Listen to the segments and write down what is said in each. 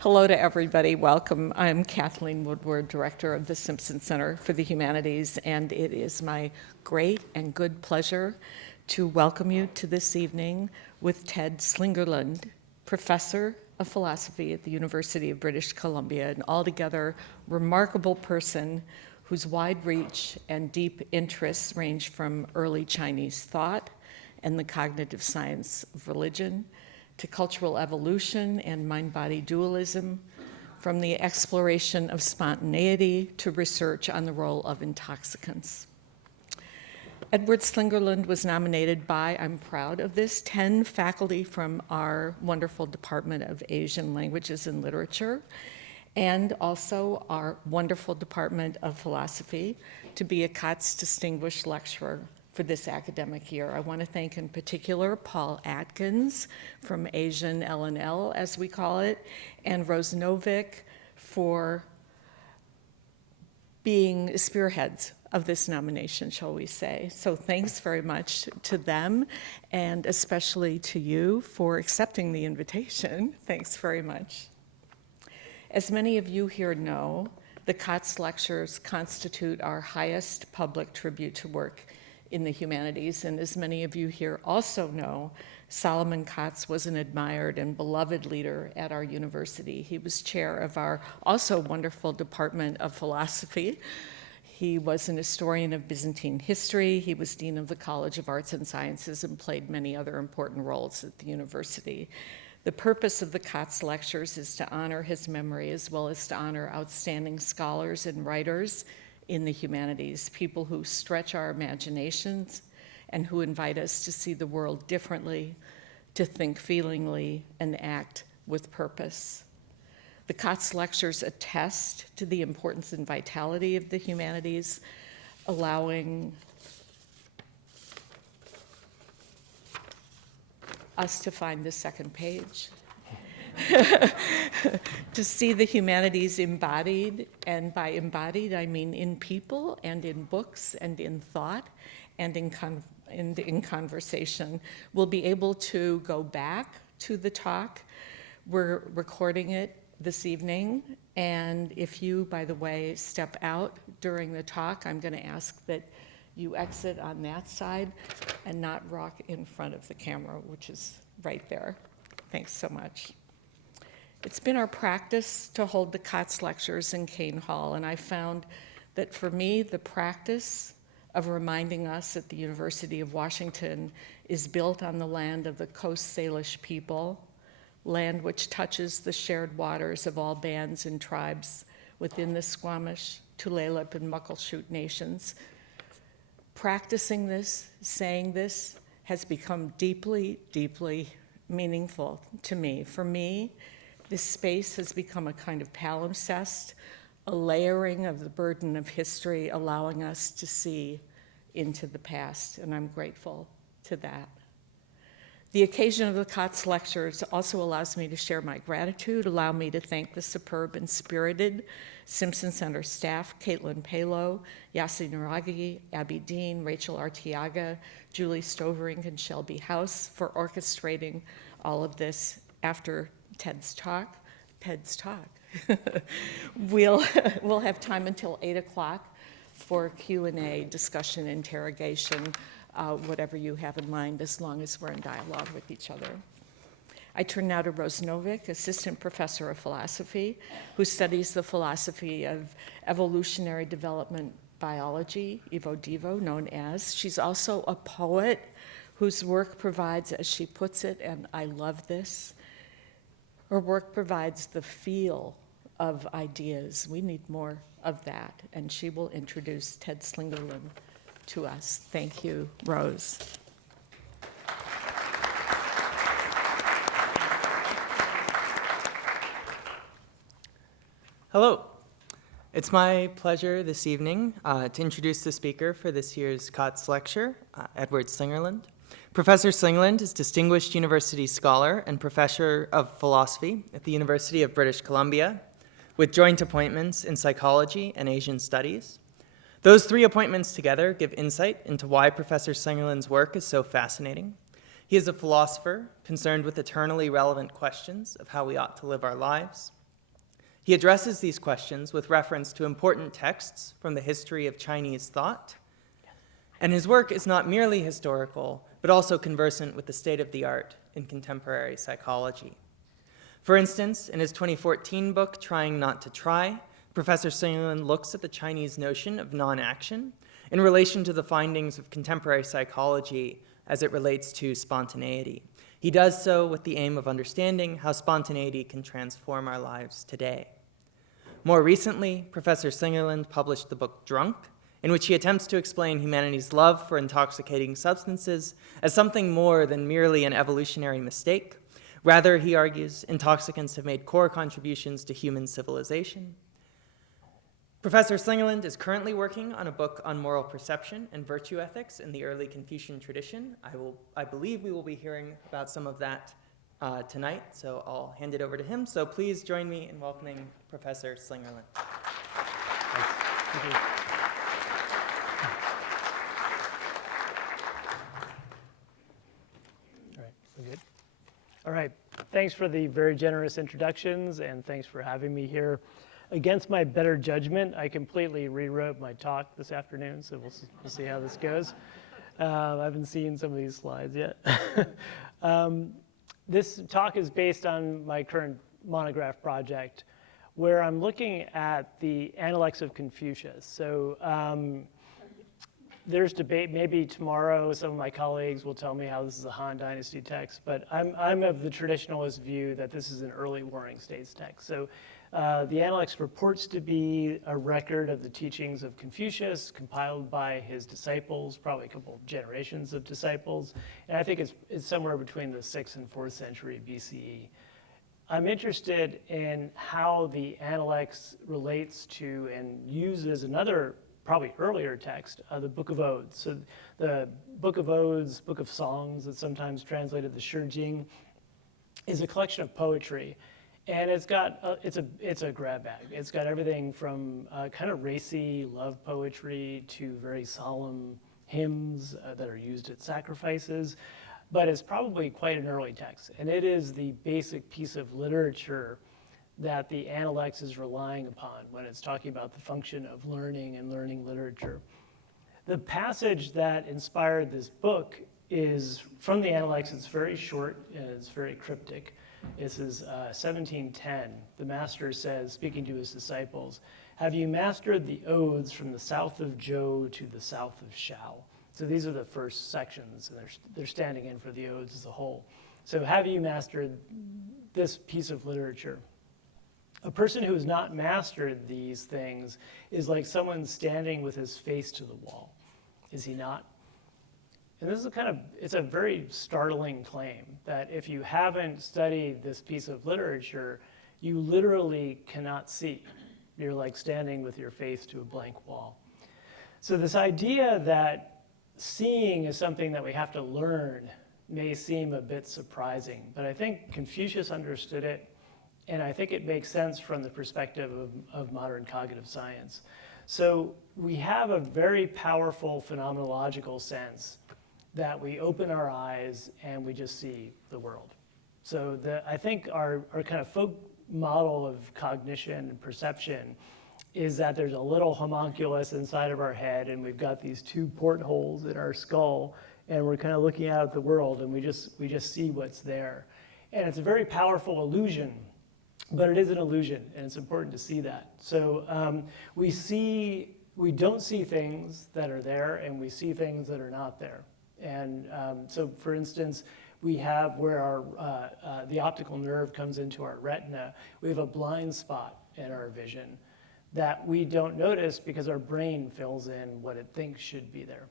Hello to everybody. Welcome. I'm Kathleen Woodward, Director of the Simpson Center for the Humanities, and it is my great and good pleasure to welcome you to this evening with Ted Slingerland, Professor of Philosophy at the University of British Columbia, an altogether remarkable person whose wide reach and deep interests range from early Chinese thought and the cognitive science of religion to cultural evolution and mind-body dualism, from the exploration of spontaneity to research on the role of intoxicants. Edward Slingerland was nominated by, I'm proud of this, 10 faculty from our wonderful Department of Asian Languages and Literature, and also our wonderful Department of Philosophy to be a COTS Distinguished Lecturer for this academic year. I want to thank in particular Paul Atkins from Asian L&L, as we call it, and Rose Novick for being spearheads of this nomination, shall we say. So thanks very much to them, and especially to you for accepting the invitation. Thanks very much. As many of you here know, the COTS lectures constitute our highest public tribute to work in the humanities, and as many of you here also know, Solomon Kotz was an admired and beloved leader at our university. He was chair of our also wonderful Department of Philosophy. He was an historian of Byzantine history. He was dean of the College of Arts and Sciences and played many other important roles at the university. The purpose of the Kotz lectures is to honor his memory as well as to honor outstanding scholars and writers in the humanities, people who stretch our imaginations and who invite us to see the world differently, to think feelingly, and act with purpose. The COTS lectures attest to the importance and vitality of the humanities, allowing us to find the second page. To see the humanities embodied, and by embodied I mean in people and in books and in thought and in conversation. We'll be able to go back to the talk. We're recording it this evening, and if you, by the way, step out during the talk, I'm going to ask that you exit on that side and not rock in front of the camera, which is right there. Thanks so much. It's been our practice to hold the COTS lectures in Kane Hall, and I found that for me, the practice of reminding us at the University of Washington is built on the land of the Coast Salish people, land which touches the shared waters of all bands and tribes within the Squamish, Tulalip, and Muckleshoot nations. Practicing this, saying this, has become deeply, deeply meaningful to me. For me, this space has become a kind of palimpsest, a layering of the burden of history, allowing us to see into the past, and I'm grateful to that. The occasion of the COTS lectures also allows me to share my gratitude, allow me to thank the superb and spirited Simpson Center staff, Caitlin Palo, Yasi Naragi, Abby Dean, Rachel Artiaga, Julie Stoverink, and Shelby House for orchestrating all of this after Ted's talk. We'll have time until 8 o'clock for Q&A, discussion, interrogation, whatever you have in mind, as long as we're in dialogue with each other. I turn now to Rose Novick, Assistant Professor of Philosophy, who studies the philosophy of evolutionary development biology, evo-devo, known as. She's also a poet whose work provides, as she puts it, and I love this, her work provides the feel of ideas. We need more of that, and she will introduce Ted Slingerland to us. Thank you, Rose. Hello. It's my pleasure this evening to introduce the speaker for this year's COTS lecture, Edward Slingerland. Professor Slingerland is Distinguished University Scholar and Professor of Philosophy at the University of British Columbia, with joint appointments in psychology and Asian studies. Those three appointments together give insight into why Professor Slingerland's work is so fascinating. He is a philosopher concerned with eternally relevant questions of how we ought to live our lives. He addresses these questions with reference to important texts from the history of Chinese thought, and his work is not merely historical, but also conversant with the state of the art in contemporary psychology. For instance, in his 2014 book, Trying Not to Try, Professor Slingerland looks at the Chinese notion of non-action in relation to the findings of contemporary psychology as it relates to spontaneity. He does so with the aim of understanding how spontaneity can transform our lives today. More recently, Professor Slingerland published the book Drunk, in which he attempts to explain humanity's love for intoxicating substances as something more than merely an evolutionary mistake. Rather, he argues, intoxicants have made core contributions to human civilization. Professor Slingerland is currently working on a book on moral perception and virtue ethics in the early Confucian tradition. I believe we will be hearing about some of that tonight, so I'll hand it over to him. So please join me in welcoming Professor Slingerland. Thank you. All right, so good. All right, thanks for the very generous introductions, and thanks for having me here. Against my better judgment, I completely rewrote my talk this afternoon, so we'll see how this goes. I haven't seen some of these slides yet. This talk is based on my current monograph project, where I'm looking at the Analects of Confucius. So there's debate. Maybe tomorrow some of my colleagues will tell me how this is a Han Dynasty text, but I'm of the traditionalist view that this is an early Warring States text. So the Analects purports to be a record of the teachings of Confucius, compiled by his disciples, probably a couple of generations of disciples, and I think it's somewhere between the 6th and 4th century BCE. I'm interested in how the Analects relates to and uses another probably earlier text, the Book of Odes. So the Book of Odes, Book of Songs, that's sometimes translated the Shijing, is a collection of poetry. And it's got it's a grab bag. It's got everything from kind of racy love poetry to very solemn hymns that are used at sacrifices, but it's probably quite an early text. And it is the basic piece of literature that the Analects is relying upon when it's talking about the function of learning and learning literature. The passage that inspired this book is from the Analects. It's very short and it's very cryptic. This is 1710. The master says, speaking to his disciples, "Have you mastered the odes from the south of Zhou to the south of Shao?" So these are the first sections, and they're standing in for the odes as a whole. So have you mastered this piece of literature? A person who has not mastered these things is like someone standing with his face to the wall. Is he not? And this is it's a very startling claim that if you haven't studied this piece of literature, you literally cannot see. You're like standing with your face to a blank wall. So this idea that seeing is something that we have to learn may seem a bit surprising, but I think Confucius understood it, and I think it makes sense from the perspective of modern cognitive science. So we have a very powerful phenomenological sense that we open our eyes and we just see the world. So I think our kind of folk model of cognition and perception is that there's a little homunculus inside of our head and we've got these two portholes in our skull and we're kind of looking out at the world and we just see what's there. And it's a very powerful illusion, but it is an illusion and it's important to see that. So we don't see things that are there and we see things that are not there. And so, for instance, we have where the optical nerve comes into our retina, we have a blind spot in our vision that we don't notice because our brain fills in what it thinks should be there.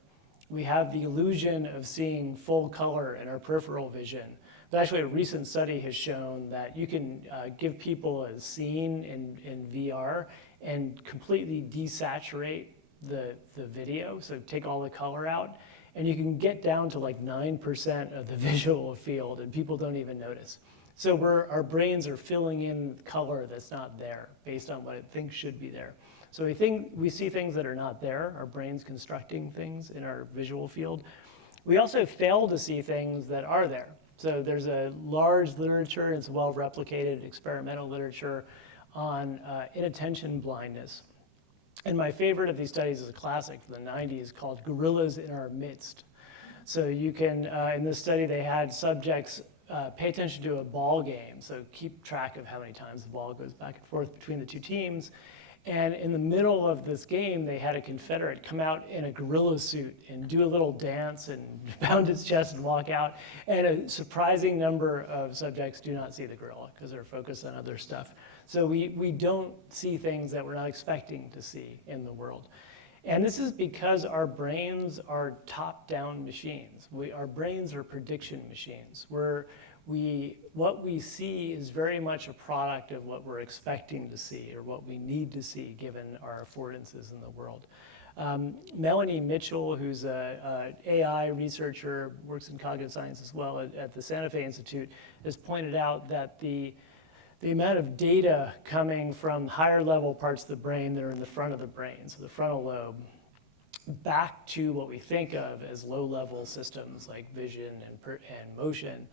We have the illusion of seeing full color in our peripheral vision. But actually, a recent study has shown that you can give people a scene in VR and completely desaturate the video, so take all the color out, and you can get down to like 9% of the visual field, and people don't even notice. So our brains are filling in color that's not there based on what it thinks should be there. So we see things that are not there, our brains constructing things in our visual field. We also fail to see things that are there. So there's a large literature, and it's well replicated experimental literature on inattention blindness. And my favorite of these studies is a classic from the 90s called Gorillas in Our Midst. So you can, in this study, they had subjects pay attention to a ball game, so keep track of how many times the ball goes back and forth between the two teams. And in the middle of this game, they had a Confederate come out in a gorilla suit and do a little dance and pound its chest and walk out. And a surprising number of subjects do not see the gorilla because they're focused on other stuff. So we don't see things that we're not expecting to see in the world. And this is because our brains are top-down machines. Our brains are prediction machines. What we see is very much a product of what we're expecting to see or what we need to see given our affordances in the world. Melanie Mitchell, who's an AI researcher, works in cognitive science as well at the Santa Fe Institute, has pointed out that the amount of data coming from higher level parts of the brain that are in the front of the brain, so the frontal lobe, back to what we think of as low-level systems like vision and motion,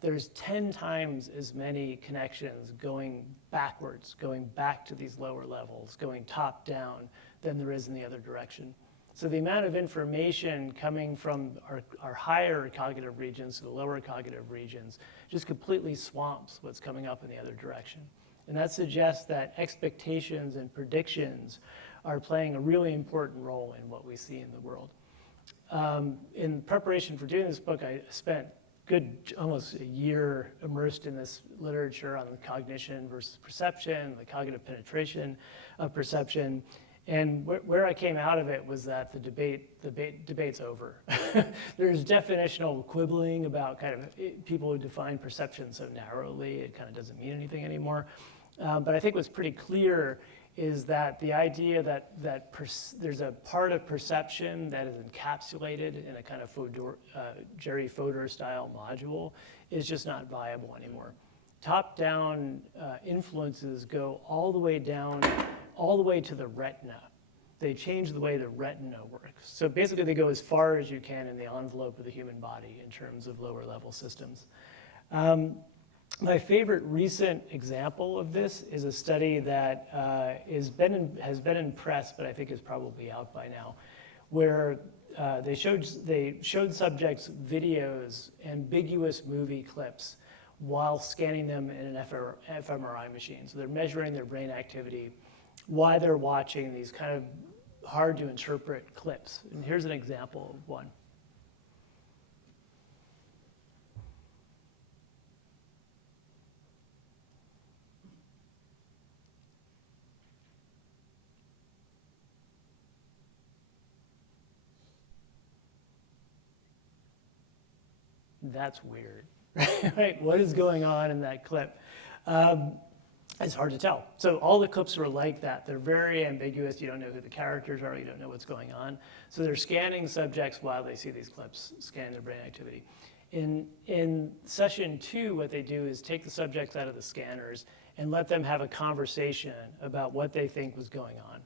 there's 10 times as many connections going backwards, going back to these lower levels, going top-down than there is in the other direction. So the amount of information coming from our higher cognitive regions to the lower cognitive regions just completely swamps what's coming up in the other direction. And that suggests that expectations and predictions are playing a really important role in what we see in the world. In preparation for doing this book, I spent almost a year immersed in this literature on cognition versus perception, the cognitive penetration of perception. And where I came out of it was that the debate's over. There's definitional quibbling about kind of people who define perception so narrowly, it kind of doesn't mean anything anymore. But I think what's pretty clear is that the idea that there's a part of perception that is encapsulated in a kind of Jerry Fodor style module is just not viable anymore. Top-down influences go all the way down, all the way to the retina. They change the way the retina works. So basically they go as far as you can in the envelope of the human body in terms of lower level systems. My favorite recent example of this is a study that has been in press, but I think is probably out by now, where they showed subjects videos, ambiguous movie clips, while scanning them in an fMRI machine. So they're measuring their brain activity while they're watching these kind of hard to interpret clips. And here's an example of one. That's weird, right? What is going on in that clip? It's hard to tell. So all the clips are like that. They're very ambiguous. You don't know who the characters are. You don't know what's going on. So they're scanning subjects while they see these clips, scanning their brain activity. In session 2, what they do is take the subjects out of the scanners and let them have a conversation about what they think was going on.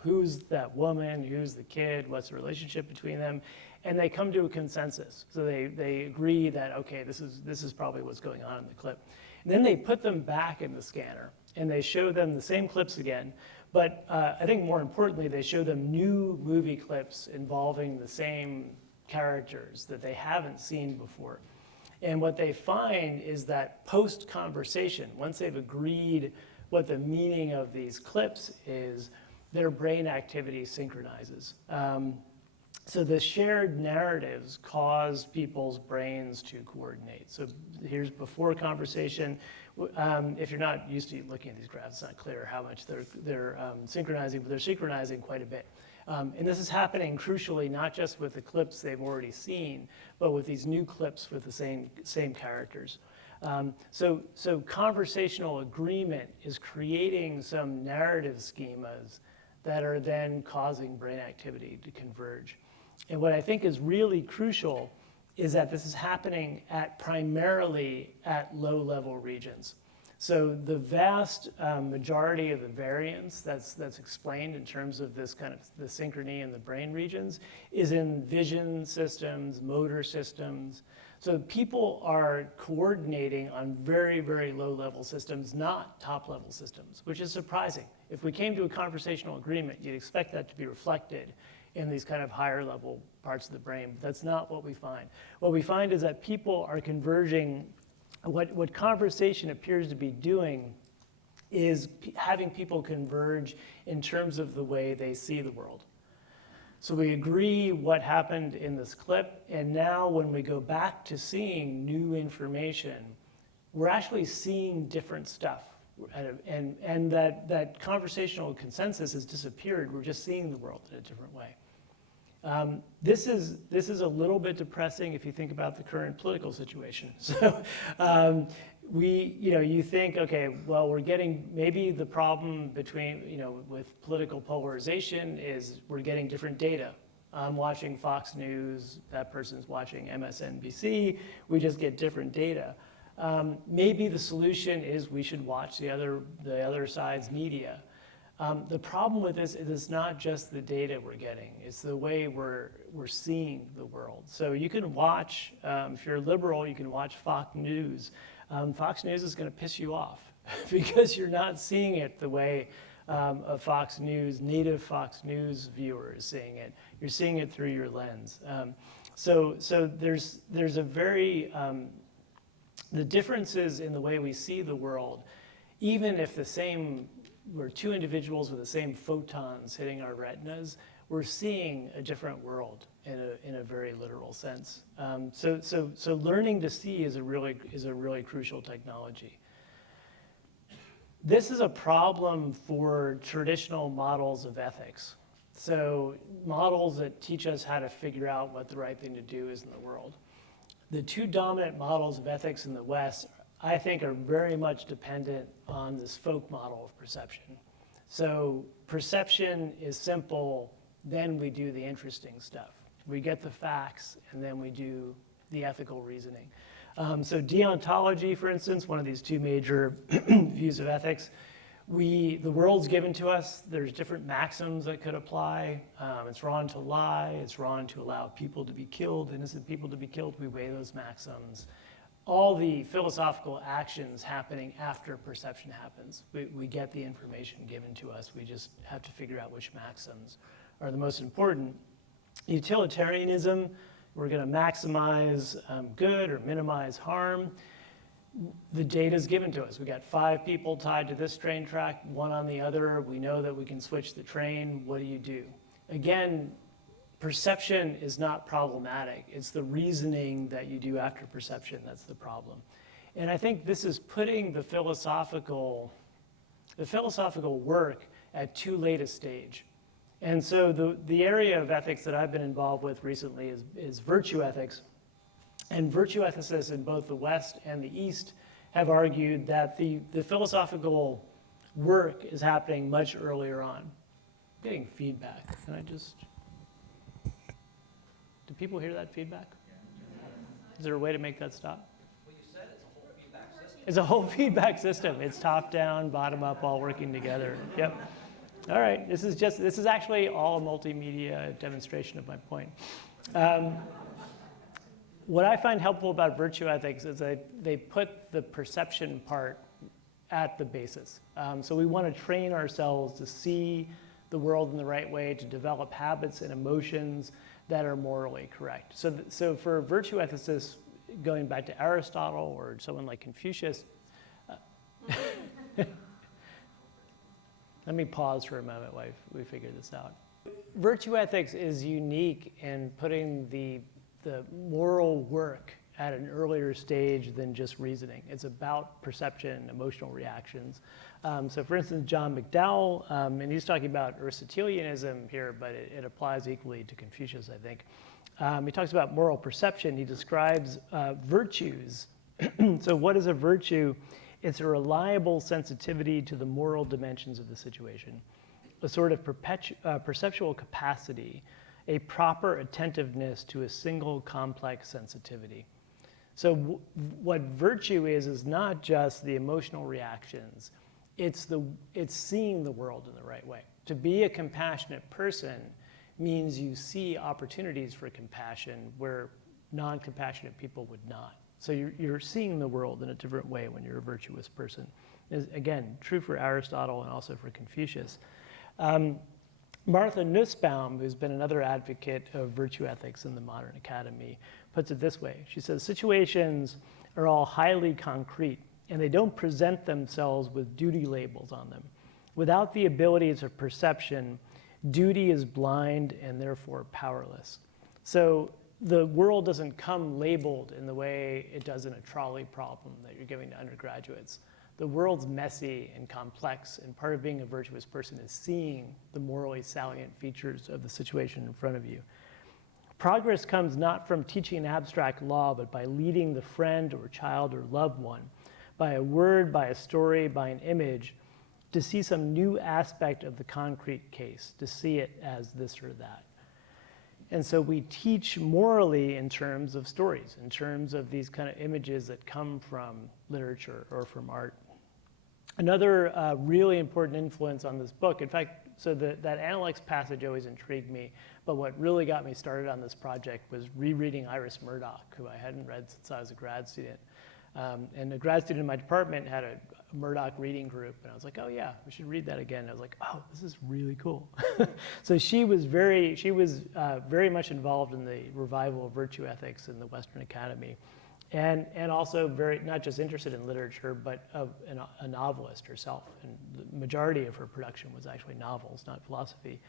Who's that woman? Who's the kid? What's the relationship between them? And they come to a consensus. So they agree that, okay, this is probably what's going on in the clip. And then they put them back in the scanner and they show them the same clips again, but I think more importantly, they show them new movie clips involving the same characters that they haven't seen before. And what they find is that post-conversation, once they've agreed what the meaning of these clips is, their brain activity synchronizes. So the shared narratives cause people's brains to coordinate. So here's before conversation. If you're not used to looking at these graphs, it's not clear how much they're synchronizing, but they're synchronizing quite a bit. And this is happening crucially not just with the clips they've already seen, but with these new clips with the same characters. So conversational agreement is creating some narrative schemas that are then causing brain activity to converge. And what I think is really crucial is that this is happening primarily at low-level regions. So the vast majority of the variance that's explained in terms of this kind of the synchrony in the brain regions is in vision systems, motor systems. So people are coordinating on very, very low-level systems, not top-level systems, which is surprising. If we came to a conversational agreement, you'd expect that to be reflected in these kind of higher-level parts of the brain. But that's not what we find. What we find is that people are converging. What conversation appears to be doing is having people converge in terms of the way they see the world. So we agree what happened in this clip, and now when we go back to seeing new information, we're actually seeing different stuff. And that conversational consensus has disappeared. We're just seeing the world in a different way. This is a little bit depressing if you think about the current political situation. So you think, okay, well, we're getting, maybe the problem between, with political polarization is we're getting different data. I'm watching Fox News, that person's watching MSNBC, we just get different data. Maybe the solution is we should watch the other side's media. The problem with this is it's not just the data we're getting, it's the way we're seeing the world. So you can watch, if you're liberal, you can watch Fox News. Fox News is going to piss you off because you're not seeing it the way a Fox News, native Fox News viewer is seeing it. You're seeing it through your lens. So there's a very, the differences in the way we see the world, even if we're two individuals with the same photons hitting our retinas, we're seeing a different world in a very literal sense. So learning to see is a really crucial technology. This is a problem for traditional models of ethics. So models that teach us how to figure out what the right thing to do is in the world. The two dominant models of ethics in the West, I think, are very much dependent on this folk model of perception. So perception is simple, then we do the interesting stuff. We get the facts, and then we do the ethical reasoning. So deontology, for instance, one of these two major views of ethics, the world's given to us. There's different maxims that could apply. It's wrong to lie. It's wrong to allow people to be killed, innocent people to be killed. We weigh those maxims. All the philosophical actions happening after perception happens. We get the information given to us. We just have to figure out which maxims are the most important. Utilitarianism, we're going to maximize good or minimize harm. The data is given to us. We got 5 people tied to this train track, 1 on the other. We know that we can switch the train. What do you do? Again, perception is not problematic. It's the reasoning that you do after perception that's the problem. And I think this is putting the philosophical work at too late a stage. And so the area of ethics that I've been involved with recently is virtue ethics. And virtue ethicists in both the West and the East have argued that the philosophical work is happening much earlier on. I'm getting feedback. Can I just... Do people hear that feedback? Is there a way to make that stop? Well, you said it's a whole feedback system. It's a whole feedback system. It's top down, bottom up, all working together. Yep. All right. This is actually all a multimedia demonstration of my point. What I find helpful about virtue ethics is they put the perception part at the basis. So we want to train ourselves to see the world in the right way, to develop habits and emotions that are morally correct. So for virtue ethicists, going back to Aristotle or someone like Confucius, let me pause for a moment while we figure this out. Virtue ethics is unique in putting the moral work at an earlier stage than just reasoning. It's about perception, emotional reactions. So for instance, John McDowell, and he's talking about Aristotelianism here, but it applies equally to Confucius, I think. He talks about moral perception. He describes virtues. So what is a virtue? It's a reliable sensitivity to the moral dimensions of the situation, a sort of perceptual capacity, a proper attentiveness to a single complex sensitivity. So what virtue is not just the emotional reactions, it's seeing the world in the right way. To be a compassionate person means you see opportunities for compassion where non-compassionate people would not. So you're seeing the world in a different way when you're a virtuous person. Is again, true for Aristotle and also for Confucius. Martha Nussbaum, who's been another advocate of virtue ethics in the modern academy, puts it this way. She says, situations are all highly concrete, and they don't present themselves with duty labels on them. Without the abilities of perception, duty is blind and therefore powerless. So the world doesn't come labeled in the way it does in a trolley problem that you're giving to undergraduates. The world's messy and complex, and part of being a virtuous person is seeing the morally salient features of the situation in front of you. Progress comes not from teaching an abstract law, but by leading the friend or child or loved one, by a word, by a story, by an image, to see some new aspect of the concrete case, to see it as this or that. And so we teach morally in terms of stories, in terms of these kind of images that come from literature or from art. Another really important influence on this book, in fact, so that Analects passage always intrigued me, but what really got me started on this project was rereading Iris Murdoch, who I hadn't read since I was a grad student. And a grad student in my department had a Murdoch reading group, and I was like, oh yeah, we should read that again. I was like, oh, this is really cool. So she was very much involved in the revival of virtue ethics in the Western Academy, and also very, not just interested in literature, but a novelist herself. And the majority of her production was actually novels, not philosophy.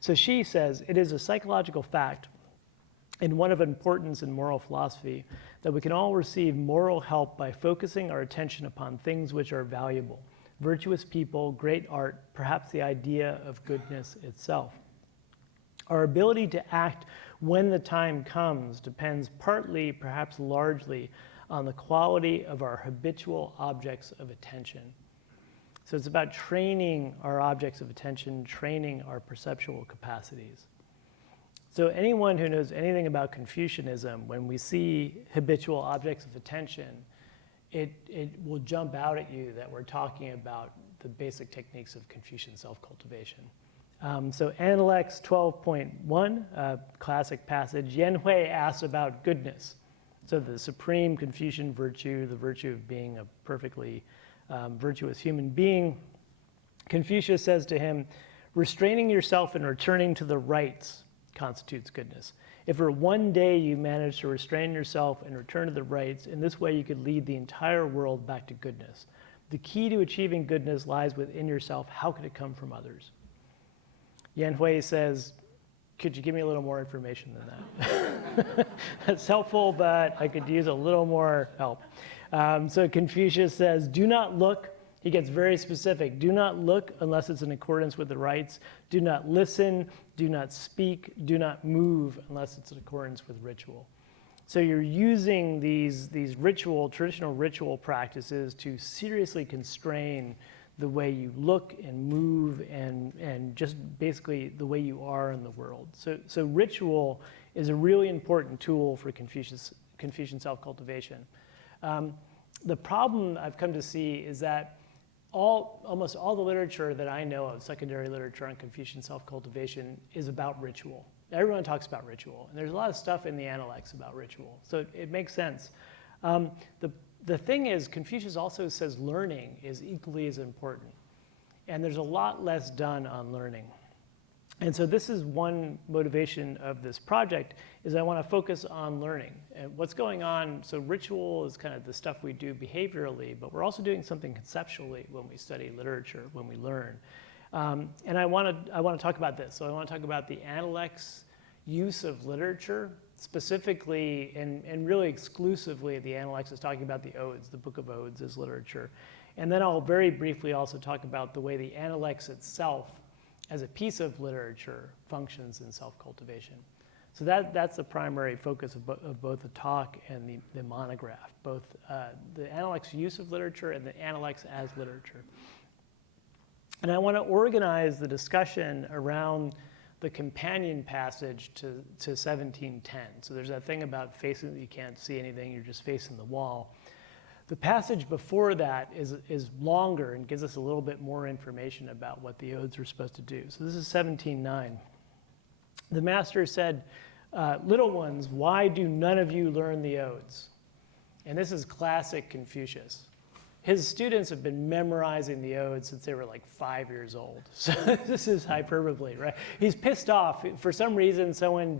So she says, it is a psychological fact and one of importance in moral philosophy that we can all receive moral help by focusing our attention upon things which are valuable, virtuous people, great art, perhaps the idea of goodness itself. Our ability to act when the time comes depends partly, perhaps largely, on the quality of our habitual objects of attention. So it's about training our objects of attention, training our perceptual capacities. So anyone who knows anything about Confucianism, when we see habitual objects of attention, it will jump out at you that we're talking about the basic techniques of Confucian self-cultivation. So Analects 12.1, classic passage, Yan Hui asks about goodness. So the supreme Confucian virtue, the virtue of being a perfectly virtuous human being. Confucius says to him, restraining yourself and returning to the rights constitutes goodness. If for one day you manage to restrain yourself and return to the rights, in this way you could lead the entire world back to goodness. The key to achieving goodness lies within yourself. How could it come from others? Yan Hui says, could you give me a little more information than that? That's helpful, but I could use a little more help. So Confucius says, do not look. He gets very specific. Do not look unless it's in accordance with the rights. Do not listen. Do not speak. Do not move unless it's in accordance with ritual. So you're using these traditional ritual practices to seriously constrain the way you look and move and just basically the way you are in the world. So ritual is a really important tool for Confucian self-cultivation. The problem I've come to see is that almost all the literature that I know of, secondary literature on Confucian self-cultivation, is about ritual. Everyone talks about ritual, and there's a lot of stuff in the Analects about ritual, so it makes sense. The thing is, Confucius also says learning is equally as important, and there's a lot less done on learning. And so this is one motivation of this project, is I want to focus on learning. And what's going on, so ritual is kind of the stuff we do behaviorally, but we're also doing something conceptually when we study literature, when we learn. And I want to talk about this. So I want to talk about the Analects' use of literature, specifically and really exclusively the Analects is talking about the Odes, the Book of Odes as literature. And then I'll very briefly also talk about the way the Analects itself as a piece of literature functions in self-cultivation. So that's the primary focus of both the talk and the monograph, both the Analects' use of literature and the Analects as literature. And I want to organize the discussion around the companion passage to 1710. So there's that thing about facing that you can't see anything, you're just facing the wall. The passage before that is longer and gives us a little bit more information about what the odes are supposed to do. So this is 17:9. The master said, Little ones, why do none of you learn the odes? And this is classic Confucius. His students have been memorizing the odes since they were like 5 years old. So this is hyperbole, right? He's pissed off. For some reason, someone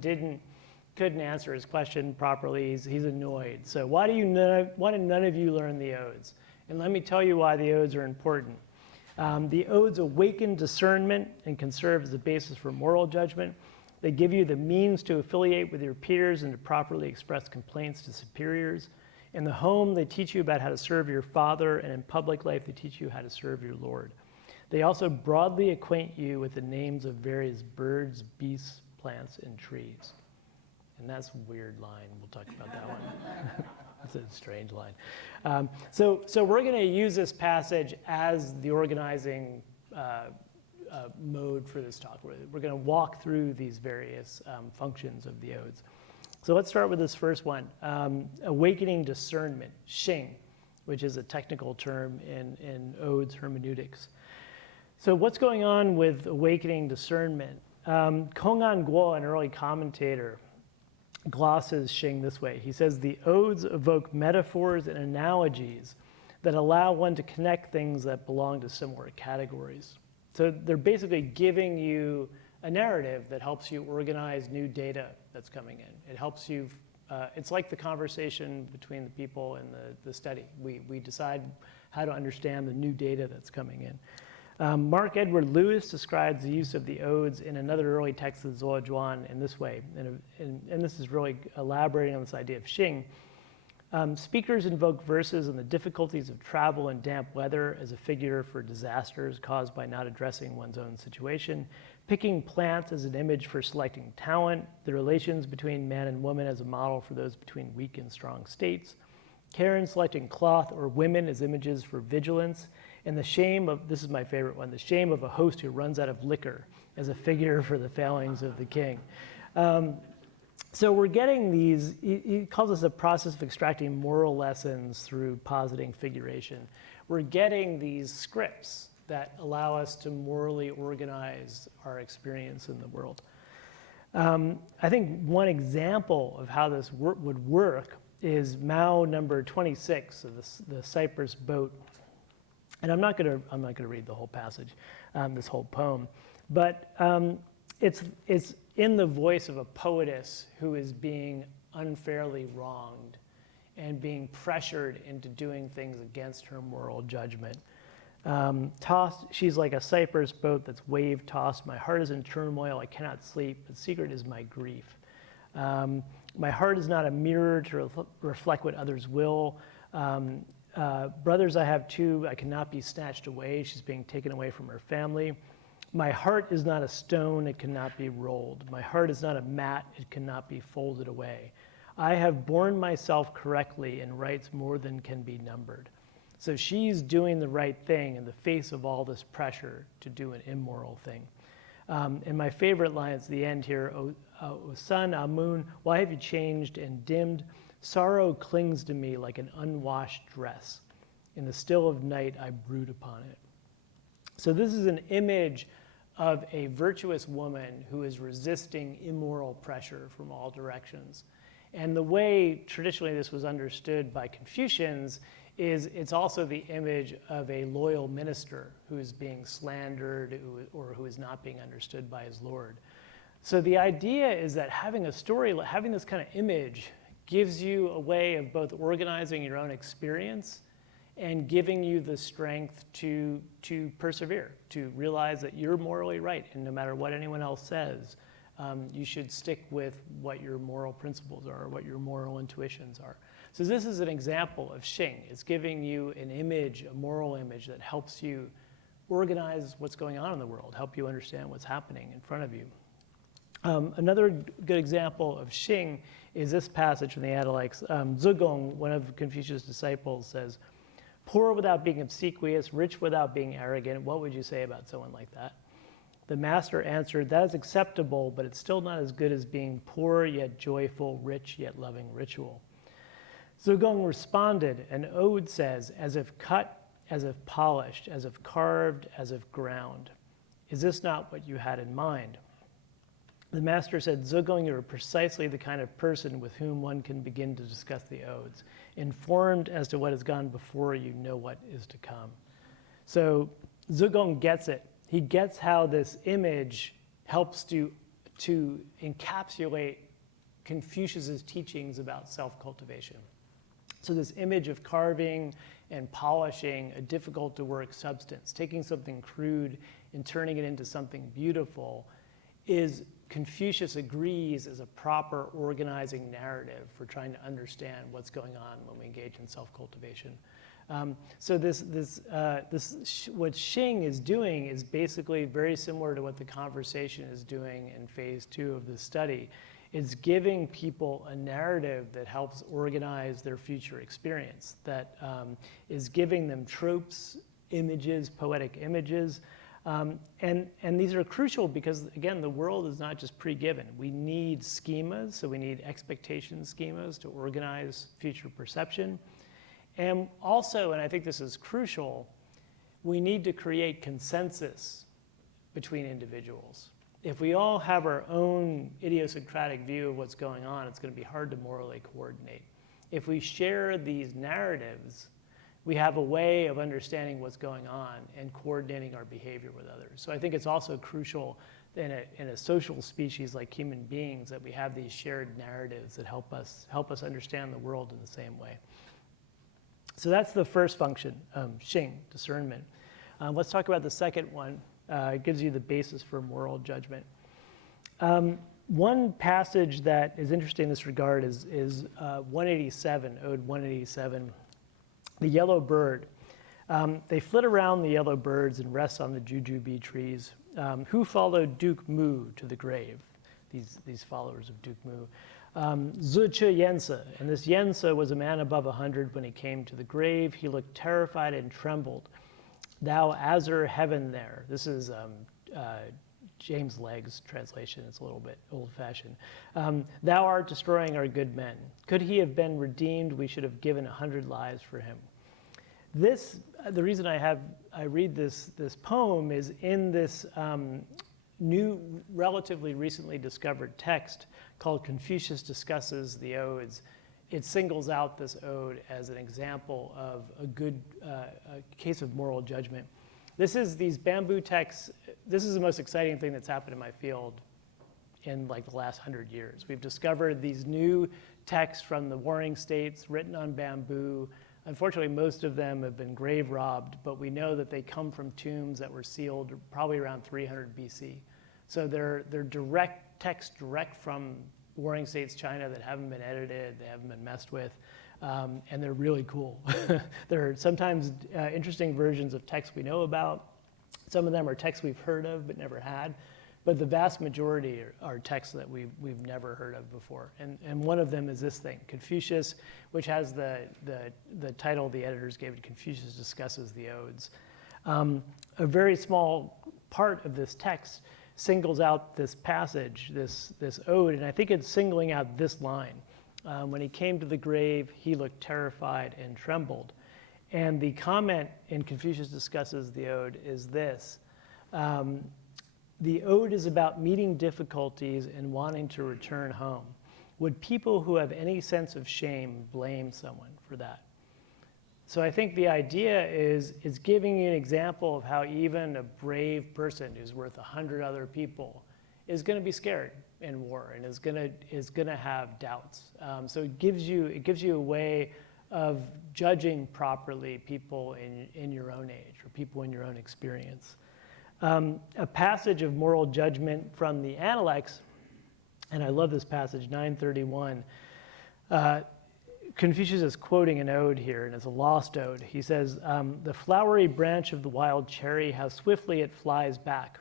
couldn't answer his question properly. He's annoyed. So why do none of you learn the odes? And let me tell you why the odes are important. The odes awaken discernment and can serve as the basis for moral judgment. They give you the means to affiliate with your peers and to properly express complaints to superiors. In the home, they teach you about how to serve your father, and in public life, they teach you how to serve your Lord. They also broadly acquaint you with the names of various birds, beasts, plants, and trees. And that's a weird line. We'll talk about that one. That's a strange line. So we're going to use this passage as the organizing mode for this talk. We're going to walk through these various functions of the odes. So let's start with this first one, awakening discernment, xing, which is a technical term in odes hermeneutics. So what's going on with awakening discernment? Kong'an Guo, an early commentator, glosses xing this way. He says, the odes evoke metaphors and analogies that allow one to connect things that belong to similar categories. So they're basically giving you a narrative that helps you organize new data that's coming in. It helps you, it's like the conversation between the people and the study. We decide how to understand the new data that's coming in. Mark Edward Lewis describes the use of the odes in another early text of Zuozhuan in this way, and this is really elaborating on this idea of xing. Speakers invoke verses on the difficulties of travel in damp weather as a figure for disasters caused by not addressing one's own situation, picking plants as an image for selecting talent, the relations between man and woman as a model for those between weak and strong states, Karen selecting cloth or women as images for vigilance, and the shame of, this is my favorite one, the shame of a host who runs out of liquor as a figure for the failings of the king. So we're getting these, he calls this a process of extracting moral lessons through positing figuration. We're getting these scripts that allow us to morally organize our experience in the world. I think one example of how this would work is Mao number 26 of the Cyprus boat. And I'm not going to read the whole passage, this whole poem, but it's in the voice of a poetess who is being unfairly wronged and being pressured into doing things against her moral judgment. She's like a Cyprus boat that's wave-tossed. My heart is in turmoil. I cannot sleep. The secret is my grief. My heart is not a mirror to reflect what others will. Brothers I have two. I cannot be snatched away. She's being taken away from her family. My heart is not a stone. It cannot be rolled. My heart is not a mat. It cannot be folded away. I have borne myself correctly in rights more than can be numbered. So she's doing the right thing in the face of all this pressure to do an immoral thing. And my favorite line is the end here, O sun, O moon, why have you changed and dimmed? Sorrow clings to me like an unwashed dress. In the still of night, I brood upon it. So this is an image of a virtuous woman who is resisting immoral pressure from all directions. And the way traditionally this was understood by Confucians is it's also the image of a loyal minister who is being slandered or who is not being understood by his lord. So the idea is that having a story, having this kind of image gives you a way of both organizing your own experience and giving you the strength to persevere, to realize that you're morally right, and no matter what anyone else says, you should stick with what your moral principles are, what your moral intuitions are. So this is an example of xing. It's giving you an image, a moral image that helps you organize what's going on in the world, help you understand what's happening in front of you. Another good example of xing is this passage from the Analects. Zugong, one of Confucius' disciples, says, poor without being obsequious, rich without being arrogant. What would you say about someone like that? The master answered, that is acceptable, but it's still not as good as being poor yet joyful, rich yet loving ritual. Zugong responded, an ode says, as if cut, as if polished, as if carved, as if ground. Is this not what you had in mind? The master said, Zogong, you are precisely the kind of person with whom one can begin to discuss the odes. Informed as to what has gone before, you know what is to come. So Zogong gets it. He gets how this image helps to encapsulate Confucius's teachings about self-cultivation. So this image of carving and polishing a difficult to work substance, taking something crude and turning it into something beautiful, is Confucius agrees is a proper organizing narrative for trying to understand what's going on when we engage in self-cultivation. So what Xing is doing is basically very similar to what the conversation is doing in phase 2 of this study. It's giving people a narrative that helps organize their future experience, that is giving them tropes, images, poetic images. And these are crucial because, again, the world is not just pre-given. We need schemas, so we need expectation schemas to organize future perception. And also, and I think this is crucial, we need to create consensus between individuals. If we all have our own idiosyncratic view of what's going on, it's going to be hard to morally coordinate. If we share these narratives, we have a way of understanding what's going on and coordinating our behavior with others. So I think it's also crucial in a social species like human beings that we have these shared narratives that help us understand the world in the same way. So that's the first function, Xing, discernment. Let's talk about the second one. It gives you the basis for moral judgment. One passage that is interesting in this regard is 187, Ode 187, the yellow bird. They flit around the yellow birds and rest on the jujube trees. Who followed Duke Mu to the grave? These followers of Duke Mu. Zuche Yense, and this Yense was a man above 100 when he came to the grave. He looked terrified and trembled. Thou azure heaven there. This is James Legg's translation. It's a little bit old-fashioned. Thou art destroying our good men. Could he have been redeemed, we should have given 100 lives for him. The reason I read this poem is in this new, relatively recently discovered text called Confucius Discusses the Odes. It singles out this ode as an example of a good case of moral judgment. These bamboo texts, this is the most exciting thing that's happened in my field in like the last 100 years. We've discovered these new texts from the warring states written on bamboo. Unfortunately, most of them have been grave robbed, but we know that they come from tombs that were sealed probably around 300 BC. So they're direct from warring states China that haven't been edited, they haven't been messed with, and they're really cool. There are sometimes interesting versions of texts we know about. Some of them are texts we've heard of but never had, but the vast majority are texts that we've never heard of before. And one of them is this thing, Confucius, which has the title the editors gave it, Confucius Discusses the Odes. A very small part of this text singles out this passage, this ode, and I think it's singling out this line. When he came to the grave, he looked terrified and trembled. And the comment in Confucius Discusses the Ode is this. The ode is about meeting difficulties and wanting to return home. Would people who have any sense of shame blame someone for that? So I think the idea is giving you an example of how even a brave person who's worth 100 other people is going to be scared in war and is going to have doubts. So it gives you a way of judging properly people in your own age or people in your own experience. A passage of moral judgment from the Analects, and I love this passage, 931. Confucius is quoting an ode here, and it's a lost ode. He says, the flowery branch of the wild cherry, how swiftly it flies back.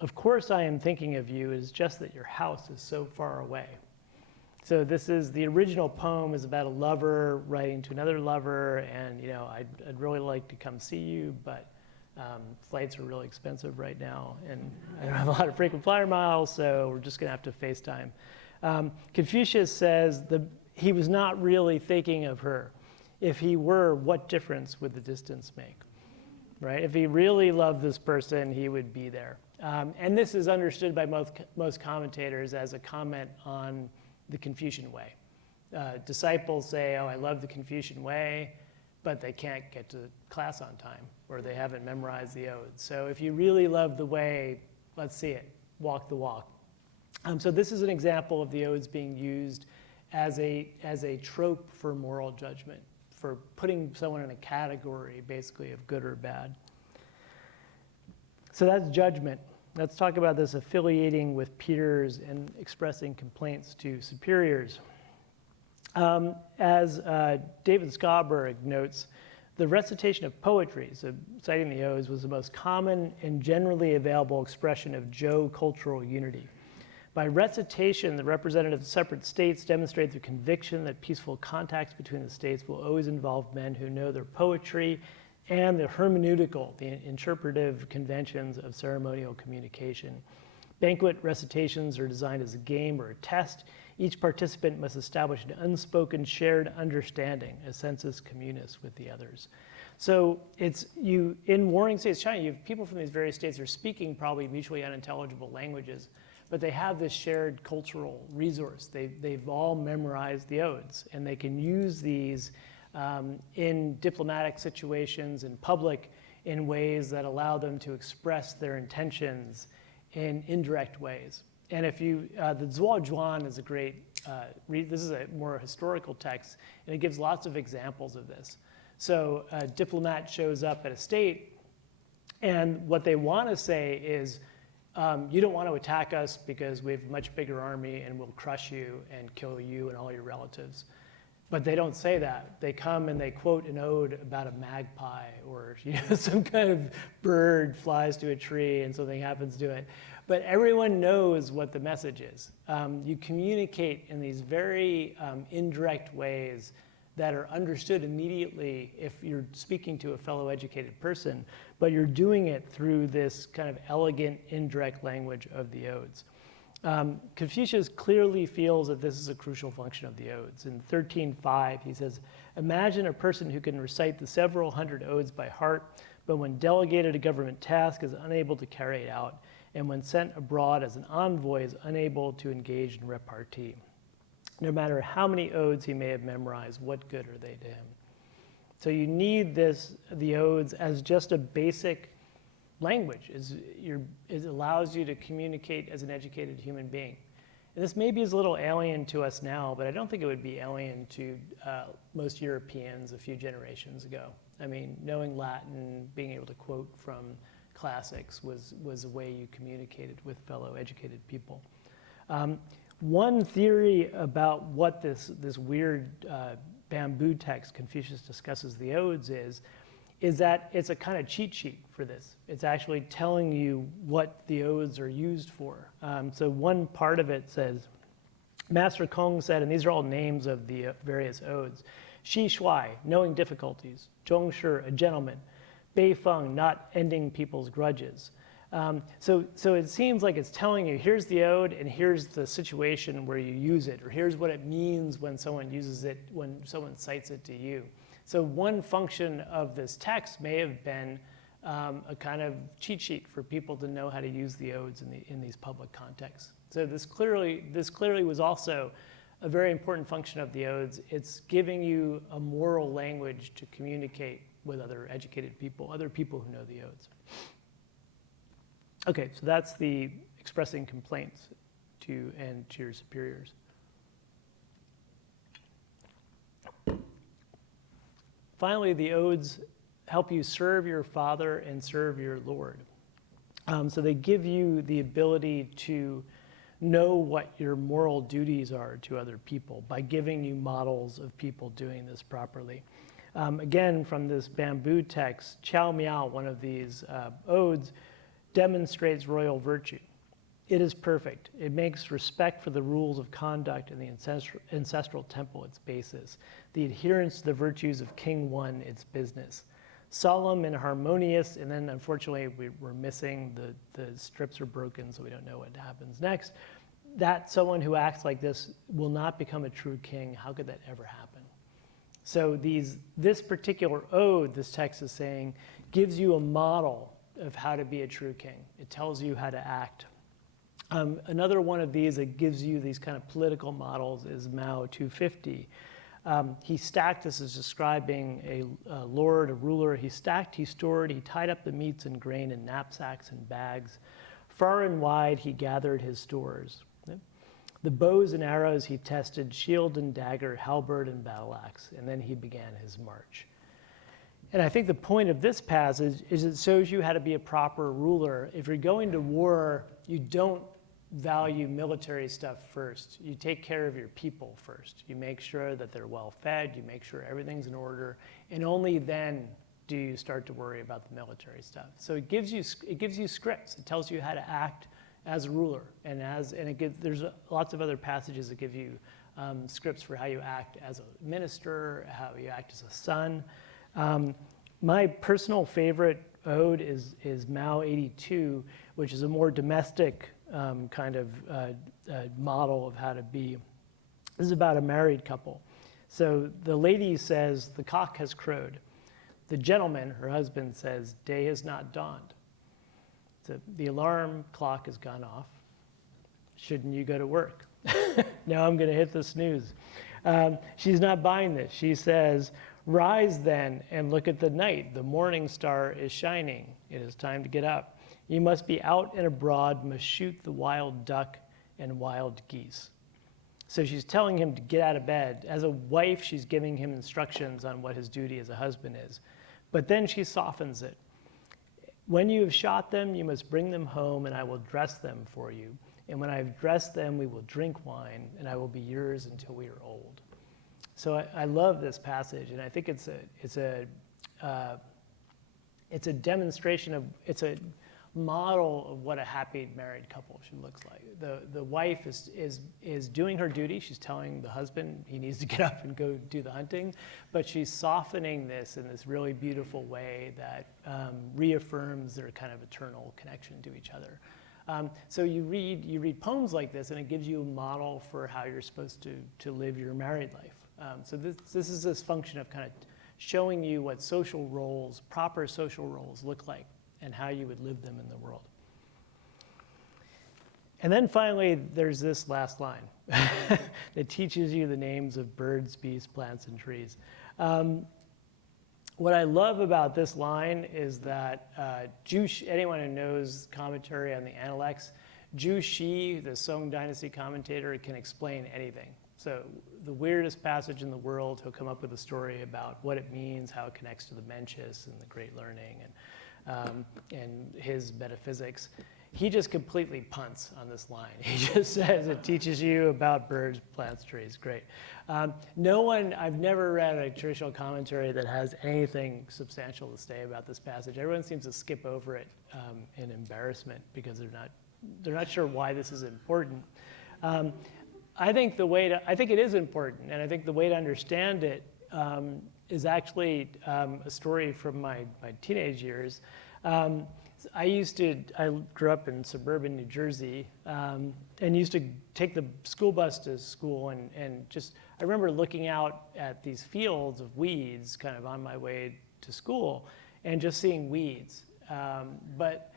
Of course I am thinking of you, it is just that your house is so far away. So this is, the original poem is about a lover writing to another lover, and I'd really like to come see you, but flights are really expensive right now, and I don't have a lot of frequent flyer miles, so we're just gonna have to FaceTime. Confucius says he was not really thinking of her. If he were, what difference would the distance make, right? If he really loved this person, he would be there. And this is understood by most commentators as a comment on the Confucian way. Disciples say, oh, I love the Confucian way, but they can't get to class on time, or they haven't memorized the Odes. So if you really love the way, let's see it, walk the walk. So this is an example of the Odes being used as a trope for moral judgment, for putting someone in a category, basically, of good or bad. So that's judgment. Let's talk about this affiliating with peers and expressing complaints to superiors. As David Schaberg notes, the recitation of poetry, so citing the Odes, was the most common and generally available expression of Zhou cultural unity. By recitation, the representatives of separate states demonstrate their conviction that peaceful contacts between the states will always involve men who know their poetry and the hermeneutical, the interpretive conventions of ceremonial communication. Banquet recitations are designed as a game or a test. Each participant must establish an unspoken shared understanding, a sensus communis with the others. So it's you in warring states, China, you have people from these various states who are speaking probably mutually unintelligible languages, but they have this shared cultural resource. They've all memorized the Odes, and they can use these in diplomatic situations, in public, in ways that allow them to express their intentions in indirect ways. And if you, the Zuozhuan is a great, this is a more historical text, and it gives lots of examples of this. So a diplomat shows up at a state, and what they want to say is, you don't want to attack us because we have a much bigger army and we'll crush you and kill you and all your relatives. But they don't say that. They come and they quote an ode about a magpie, or some kind of bird flies to a tree and something happens to it. But everyone knows what the message is. You communicate in these very indirect ways that are understood immediately if you're speaking to a fellow educated person, but you're doing it through this kind of elegant, indirect language of the Odes. Confucius clearly feels that this is a crucial function of the Odes. In 13.5, he says, imagine a person who can recite the several hundred Odes by heart, but when delegated a government task is unable to carry it out, and when sent abroad as an envoy is unable to engage in repartee. No matter how many Odes he may have memorized, what good are they to him? So you need the Odes as just a basic language. It allows you to communicate as an educated human being. And this maybe is a little alien to us now, but I don't think it would be alien to most Europeans a few generations ago. I mean, knowing Latin, being able to quote from classics was a way you communicated with fellow educated people. One theory about what this weird bamboo text Confucius discusses the Odes is that it's a kind of cheat sheet for this. It's actually telling you what the Odes are used for. So one part of it says, Master Kong said, and these are all names of the various Odes, Shi Shuai, knowing difficulties, Zhong Shi, a gentleman, Bei Feng, not ending people's grudges. So it seems like it's telling you, here's the Ode, and here's the situation where you use it, or here's what it means when someone uses it, when someone cites it to you. So one function of this text may have been a kind of cheat sheet for people to know how to use the Odes in these public contexts. So this clearly was also a very important function of the Odes. It's giving you a moral language to communicate with other educated people, other people who know the Odes. Okay, so that's the expressing complaints to your superiors. Finally, the Odes help you serve your father and serve your Lord. So they give you the ability to know what your moral duties are to other people by giving you models of people doing this properly. Again, from this bamboo text, Chow Miao, one of these Odes, demonstrates royal virtue. It is perfect. It makes respect for the rules of conduct in the ancestral temple its basis. The adherence to the virtues of King One its business. Solemn and harmonious, and then unfortunately we're missing, the strips are broken, so we don't know what happens next. That someone who acts like this will not become a true king. How could that ever happen? So this particular ode, this text is saying, gives you a model of how to be a true king. It tells you how to act. Another one of these that gives you these kind of political models is Mao 250. He stacked, this is describing a lord, a ruler. He stacked, he stored, he tied up the meats and grain in knapsacks and bags. Far and wide he gathered his stores. The bows and arrows he tested, shield and dagger, halberd and battle axe, and then he began his march. And I think the point of this passage is it shows you how to be a proper ruler. If you're going to war, you don't value military stuff first. You take care of your people first. You make sure that they're well fed, you make sure everything's in order, and only then do you start to worry about the military stuff. So it gives you scripts. It tells you how to act as a ruler, and there's lots of other passages that give you scripts for how you act as a minister, how you act as a son. My personal favorite ode is Mao 82, which is a more domestic kind of model of how to be. This is about a married couple. So the lady says, "The cock has crowed." The gentleman, her husband, says, "Day has not dawned." So the alarm clock has gone off. Shouldn't you go to work? No, I'm going to hit the snooze. She's not buying this. She says, "Rise then and look at the night. The morning star is shining. It is time to get up. You must be out and abroad, must shoot the wild duck and wild geese." So she's telling him to get out of bed. As a wife, she's giving him instructions on what his duty as a husband is. But then she softens it. "When you have shot them, you must bring them home, and I will dress them for you. And when I have dressed them, we will drink wine, and I will be yours until we are old." So I love this passage, and I think it's a demonstration of, it's a model of what a happy married couple should look like. The wife is doing her duty. She's telling the husband he needs to get up and go do the hunting, but she's softening this in this really beautiful way that reaffirms their kind of eternal connection to each other. So you read poems like this, and it gives you a model for how you're supposed to live your married life. So this is this function of kind of showing you what social roles, proper social roles look like, and how you would live them in the world. And then finally, there's this last line that teaches you the names of birds, beasts, plants, and trees. What I love about this line is that anyone who knows commentary on the Analects, Zhu Xi, the Song Dynasty commentator, can explain anything. So the weirdest passage in the world, he'll come up with a story about what it means, how it connects to the Mencius and the Great Learning, and his metaphysics. He just completely punts on this line. He just says it teaches you about birds, plants, trees. Great. I've never read a traditional commentary that has anything substantial to say about this passage. Everyone seems to skip over it in embarrassment because they're not sure why this is important. I think it is important, and I think the way to understand it is actually a story from my teenage years. I grew up in suburban New Jersey, and used to take the school bus to school, and I remember looking out at these fields of weeds kind of on my way to school, and just seeing weeds. But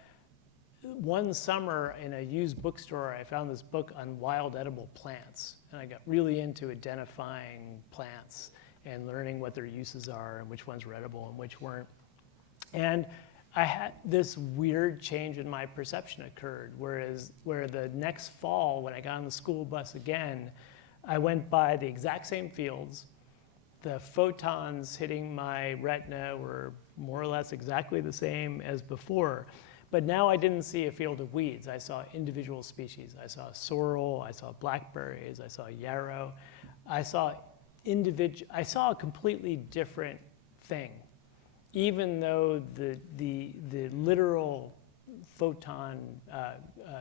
one summer in a used bookstore, I found this book on wild edible plants, and I got really into identifying plants and learning what their uses are and which ones were edible and which weren't. And I had this weird change in my perception occurred, where the next fall, when I got on the school bus again, I went by the exact same fields. The photons hitting my retina were more or less exactly the same as before. But now I didn't see a field of weeds. I saw individual species. I saw sorrel, I saw blackberries, I saw yarrow. I saw a completely different thing. Even though the literal photon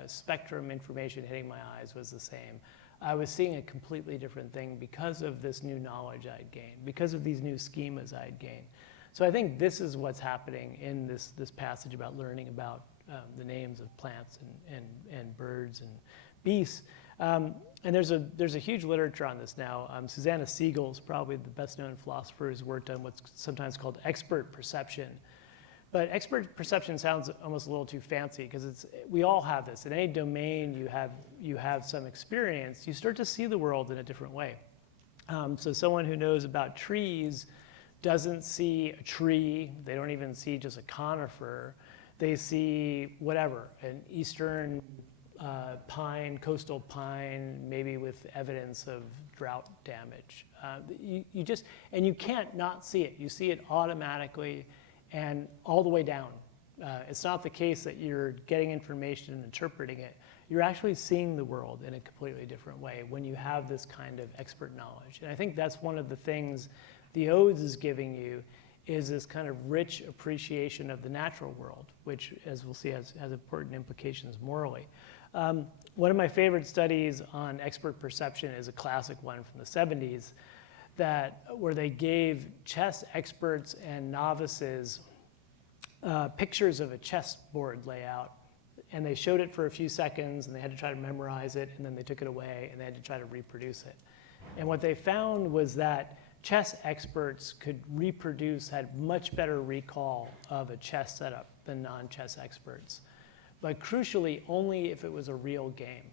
spectrum information hitting my eyes was the same, I was seeing a completely different thing because of this new knowledge I'd gained, because of these new schemas I'd gained. So I think this is what's happening in this passage about learning about the names of plants and birds and beasts. And there's a huge literature on this now. Susanna Siegel is probably the best known philosopher who's worked on what's sometimes called expert perception. But expert perception sounds almost a little too fancy because we all have this. In any domain you have some experience, you start to see the world in a different way. So someone who knows about trees doesn't see a tree. They don't even see just a conifer. They see whatever, an eastern pine, coastal pine, maybe with evidence of drought damage. You can't not see it. You see it automatically and all the way down. It's not the case that you're getting information and interpreting it. You're actually seeing the world in a completely different way when you have this kind of expert knowledge. And I think that's one of the things the Odes is giving you, is this kind of rich appreciation of the natural world, which, as we'll see, has important implications morally. One of my favorite studies on expert perception is a classic one from the 70s, where they gave chess experts and novices pictures of a chessboard layout, and they showed it for a few seconds, and they had to try to memorize it, and then they took it away, and they had to try to reproduce it. And what they found was that chess experts had much better recall of a chess setup than non-chess experts. But crucially, only if it was a real game.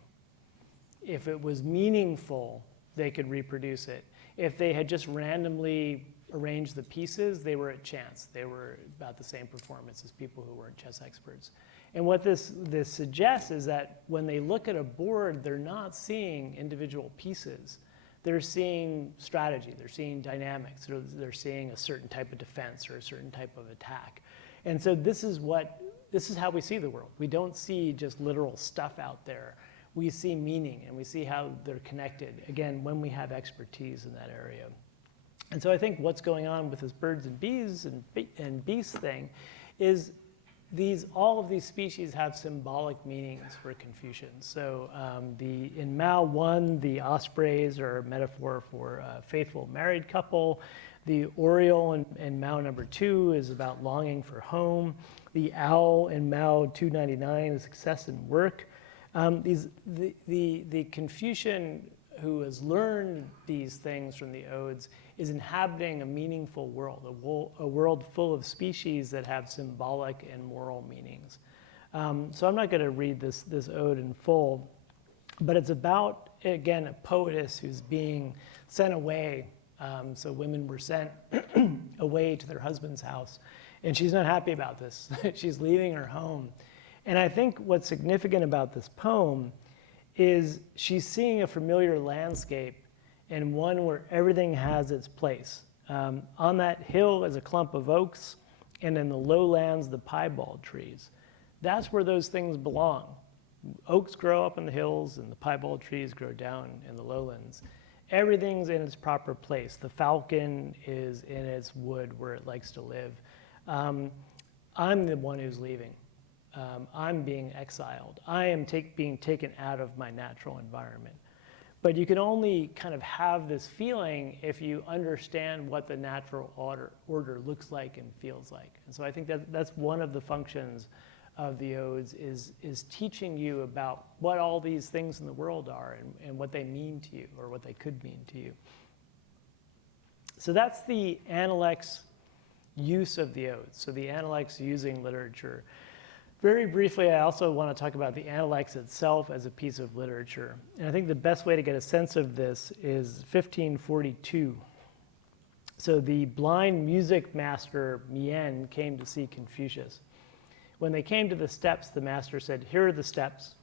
If it was meaningful, they could reproduce it. If they had just randomly arranged the pieces, they were at chance. They were about the same performance as people who weren't chess experts. And what this suggests is that when they look at a board, they're not seeing individual pieces. They're seeing strategy, they're seeing dynamics, they're seeing a certain type of defense or a certain type of attack. And so this is how we see the world. We don't see just literal stuff out there. We see meaning, and we see how they're connected, again, when we have expertise in that area. And so I think what's going on with this birds and bees and beasts thing is all of these species have symbolic meanings for Confucians. So in Mao 1, the ospreys are a metaphor for a faithful married couple. The oriole in Mao number 2 is about longing for home. The owl in Mao 299 is success in work. The Confucian who has learned these things from the Odes is inhabiting a meaningful world, a world full of species that have symbolic and moral meanings. So I'm not going to read this ode in full, but it's about, again, a poetess who's being sent away. So women were sent away to their husband's house, and she's not happy about this. She's leaving her home. And I think what's significant about this poem is she's seeing a familiar landscape and one where everything has its place. On that hill is a clump of oaks, and in the lowlands, the piebald trees. That's where those things belong. Oaks grow up in the hills, and the piebald trees grow down in the lowlands. Everything's in its proper place. The falcon is in its wood where it likes to live. I'm the one who's leaving. I'm being exiled. I am being taken out of my natural environment. But you can only kind of have this feeling if you understand what the natural order looks like and feels like. And so I think that's one of the functions of the Odes is teaching you about what all these things in the world are and what they mean to you or what they could mean to you. So that's the Analects use of the Odes. So the Analects using literature. Very briefly, I also want to talk about the Analects itself as a piece of literature. And I think the best way to get a sense of this is 1542. So the blind music master Mien came to see Confucius. When they came to the steps, the master said, "Here are the steps."